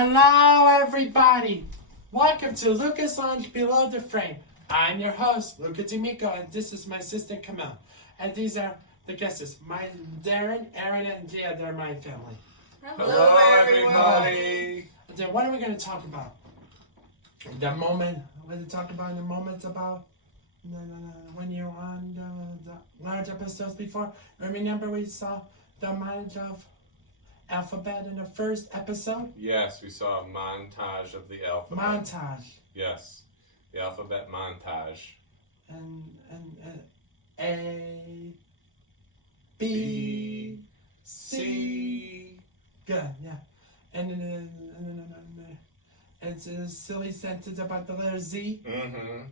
Hello, everybody. Welcome to Lucas Lounge Below the Frame. I'm your host, Luca D'Amico, and this is my sister, Camille. And these are the guests, my Darren, Aaron, and Gia. They're my family. Hello, everybody. And then what are we going to talk about? The moment. What are we talking about in the moments about? When you're on the large episodes before. Remember we saw the montage of alphabet in the first episode? Yes, we saw a montage of the alphabet. Montage. Yes, the alphabet montage. And A, B, C. Good, yeah. And it's a silly sentence about the letter Z. Mm-hmm.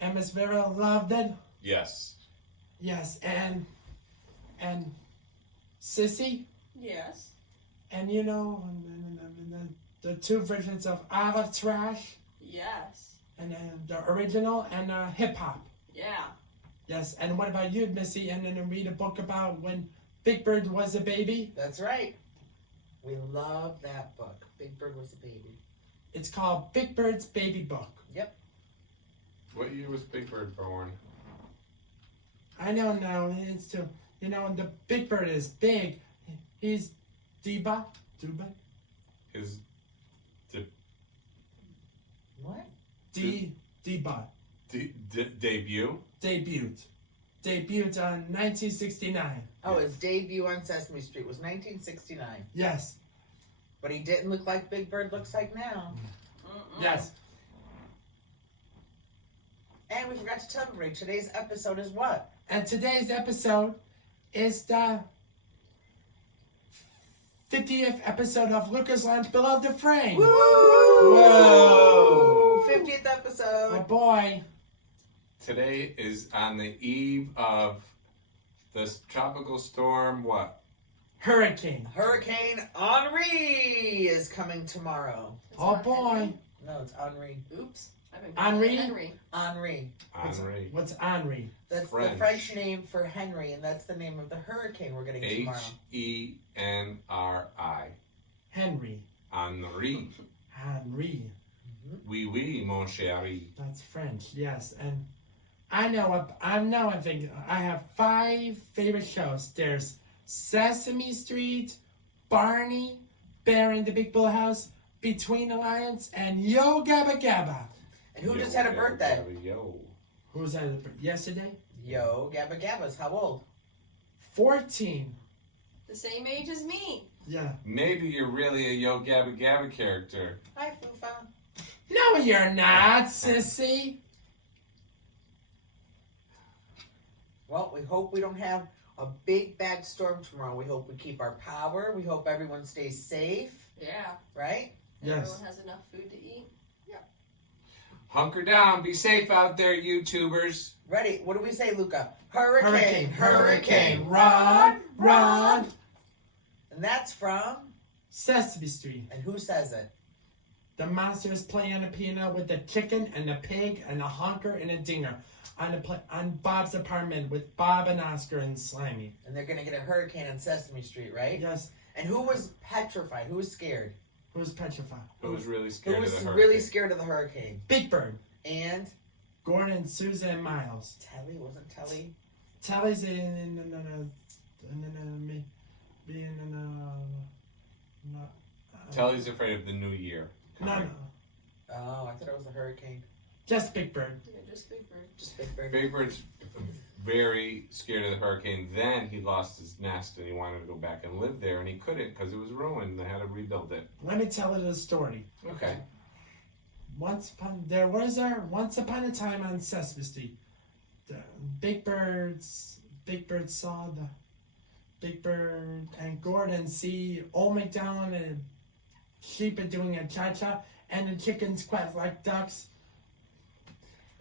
And Miss Vera loved it. Yes. Yes, and Sissy. Yes. And you know, the two versions of Olive Trash. Yes. And the original and hip hop. Yeah. Yes, and what about you, Missy? And then read a book about when Big Bird was a baby. That's right. We love that book. Big Bird was a baby. It's called Big Bird's Baby Book. Yep. What year was Big Bird born? I don't know. It's too. You know, the Big Bird is big. He's Duba. His What? Deba. debut? Debuted on 1969. Oh, his debut on Sesame Street was 1969. Yes. But he didn't look like Big Bird looks like now. Yes. And we forgot to tell everybody, today's episode is what? And today's episode is the 50th episode of Lucas Lounge Below the Frame. Woo! Whoa! 50th episode. Oh boy. Today is on the eve of this tropical storm, what? Hurricane. Hurricane Henri is coming tomorrow. Oh boy. No, it's Henri. Oops. I've been Henri? Henri. Henri. What's Henri? That's French. the French name for Henry, and that's the name of the hurricane we're getting tomorrow. Henri. Henry. Henri. Henry. Oui, oui, mon chéri. That's French, yes. And I think I have 5 favorite shows. There's Sesame Street, Barney, Bear in the Big Bull House, Between the Lions, and Yo Gabba Gabba. And who just had a birthday? Yo. Who was that yesterday? Yo, Gabba Gabba's how old? 14. The same age as me. Yeah. Maybe you're really a Yo Gabba Gabba character. Hi, Fufa. No, you're not, sissy. Well, we hope we don't have a big bad storm tomorrow. We hope we keep our power. We hope everyone stays safe, Yeah. right? Yes. Everyone has enough food to eat. Hunker down. Be safe out there, YouTubers. Ready? What do we say, Luca? Hurricane, Hurricane, hurricane, run, run. And that's from, Sesame Street. and who says it? The monsters play on the piano with the chicken and the pig and the honker and the dinger on Bob's apartment with Bob and Oscar and Slimy. And they're going to get a hurricane on Sesame Street, right? Yes. And who was petrified? Who was scared? Who's petrified? Who was really Who scared was of the really hurricane? scared of the hurricane? Big Bird. And Gordon, Susan, and Miles. Telly, wasn't Telly? Telly's in Telly's afraid of the new year. no, Oh, I thought it was the hurricane. just Big Bird. Yeah, just Big Bird. Just Big Bird. Big Bird's very scared of the hurricane. Then he lost his nest and he wanted to go back and live there, and he couldn't because it was ruined. They had to rebuild it. Let me tell you the story. Okay. Once upon a time on Sesame Street, the Big Bird saw the Big Bird and Gordon see Old MacDonald and sheep are doing a cha-cha, and the chickens quack like ducks.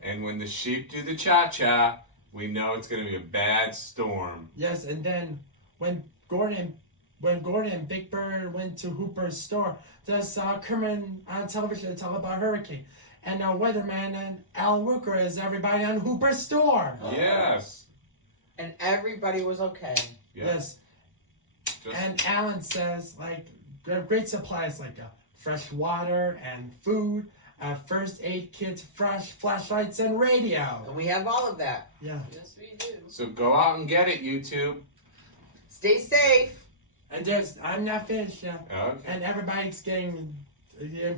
And when the sheep do the cha-cha, we know it's going to be a bad storm. Yes, and then when Gordon and Big Bird went to Hooper's store, they saw Kermit on television tell about hurricane. And Weatherman and Al Roker is everybody on Hooper's store. Yes. And everybody was okay. Yes. Just And Alan says, like, great supplies, like fresh water and food, first aid kits, fresh flashlights, and radio. And we have all of that. Yeah. Yes, we do. So go out and get it, YouTube. Stay safe. And I'm not finished yet. Okay. And everybody's getting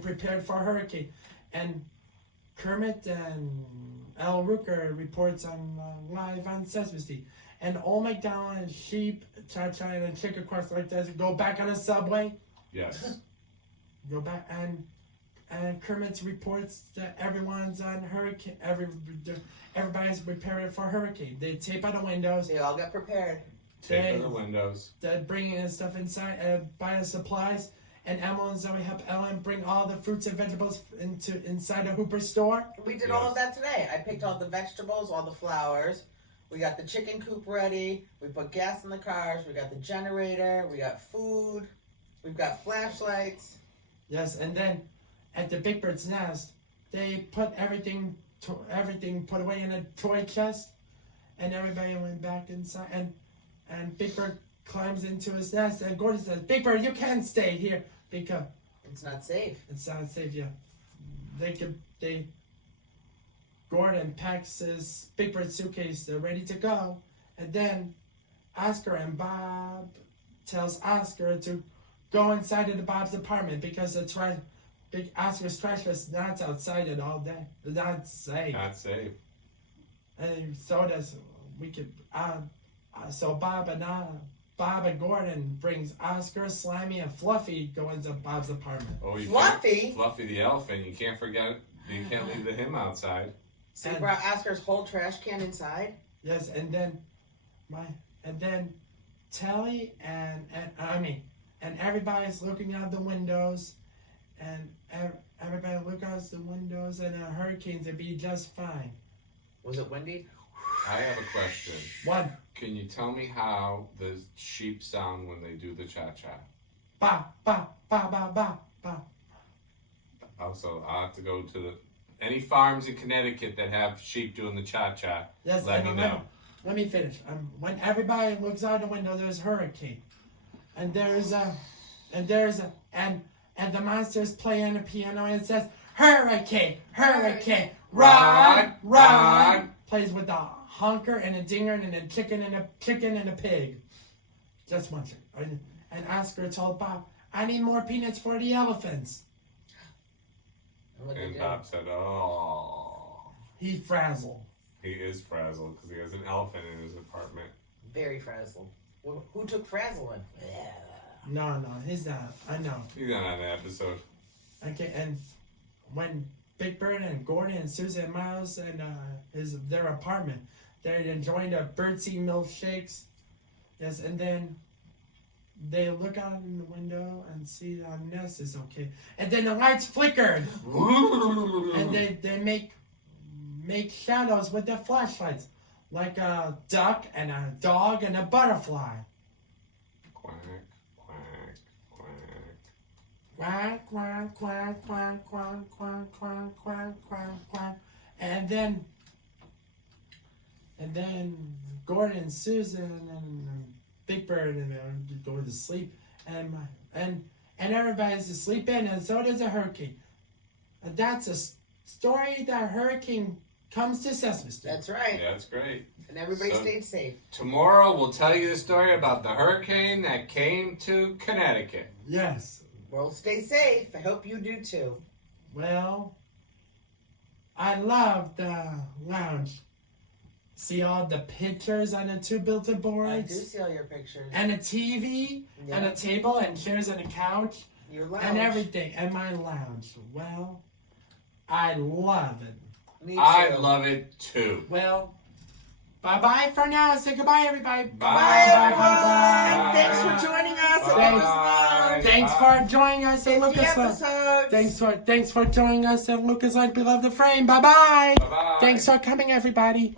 prepared for a hurricane. And Kermit and El Ruker reports on live on Sesame Street. And Old MacDonald and Sheep, Cha-Cha, and Chicken Crust like that go back on the subway. Yes. Go back and Kermit reports that everyone's on hurricane. Everybody's preparing for a hurricane. They tape on the windows. They all got prepared. Tape the windows. They're bringing in stuff inside, buying supplies. And Emma and Zoe help Ellen bring all the fruits and vegetables inside the Hooper store. We did all of that today. I picked all the vegetables, all the flowers. We got the chicken coop ready. We put gas in the cars. We got the generator. We got food. We've got flashlights. Yes, and then at the Big Bird's nest, they put everything put away in a toy chest, and everybody went back inside. And Big Bird climbs into his nest, and Gordon says, "Big Bird, you can't stay here because It's not safe. it's not safe." Yeah, Gordon packs his Big Bird suitcase, they're ready to go, and then Oscar and Bob tells Oscar to go inside of the Bob's apartment because Big Oscar's trash was not outside it all day. It's not safe. Not safe. And so does we could. So Bob and Gordon brings Oscar, Slimy, and Fluffy go into Bob's apartment. Oh, you Fluffy? can't- Fluffy the elephant. You can't forget. You can't leave him outside. So we brought Oscar's whole trash can inside. Yes, and then Telly and everybody's looking out the windows, and everybody look out the windows, and a hurricane's would be just fine. Was it windy? I have a question. One, Can you tell me how the sheep sound when they do the cha-cha? ba ba ba ba ba ba. Also, I'll have to go to any farms in Connecticut that have sheep doing the cha-cha. Yes, Let me know. Let me finish. When everybody looks out the window, there's a hurricane, and the monsters play on the piano, and it says hurricane, hurricane, run, run. Plays with a honker and a dinger and a chicken and a pig. Just one chicken. And Oscar told Bob, "I need more peanuts for the elephants." And what they And did? Bob said, "Oh, He frazzled. he is frazzled because he has an elephant in his apartment." Very frazzled. Who took frazzling? No, he's not. I know. He's not on the episode. Okay, and when Big Bird and Gordon and Susan and Miles and their apartment, they're enjoying the birdseed milkshakes. Yes, and then they look out in the window and see the nest is okay. And then the lights flickered, and they make shadows with their flashlights, like a duck and a dog and a butterfly. Quack, quack, quack. Quack, quack, quack, quack, quack, quack, quack, quack, quack, quack. And then Gordon, Susan, and Big Bird and they go to sleep, and everybody's asleep in, and so does a hurricane. And that's a story that a hurricane comes to Sesame Street. That's right. Yeah, that's great. And everybody So- stayed safe. Tomorrow we'll tell you the story about the hurricane that came to Connecticut. Yes. Well, stay safe. I hope you do too. Well, I love the lounge. See all the pictures on the two built-in I do boards, see all your pictures. and a TV, Yeah. and a table, and chairs, and a couch, Your lounge. and everything, and my lounge. Well, I love it. Me too. I love it too. Well, bye-bye for now. Say goodbye, everybody. Bye, everyone. bye. Thanks for joining us at Bye. Lucas Lounge. Thanks for joining us at 50 Lucas Lounge. episodes. Thanks for joining us at Lucas Lounge. Beloved the Frame. Bye-bye. Bye-bye. Thanks for coming, everybody.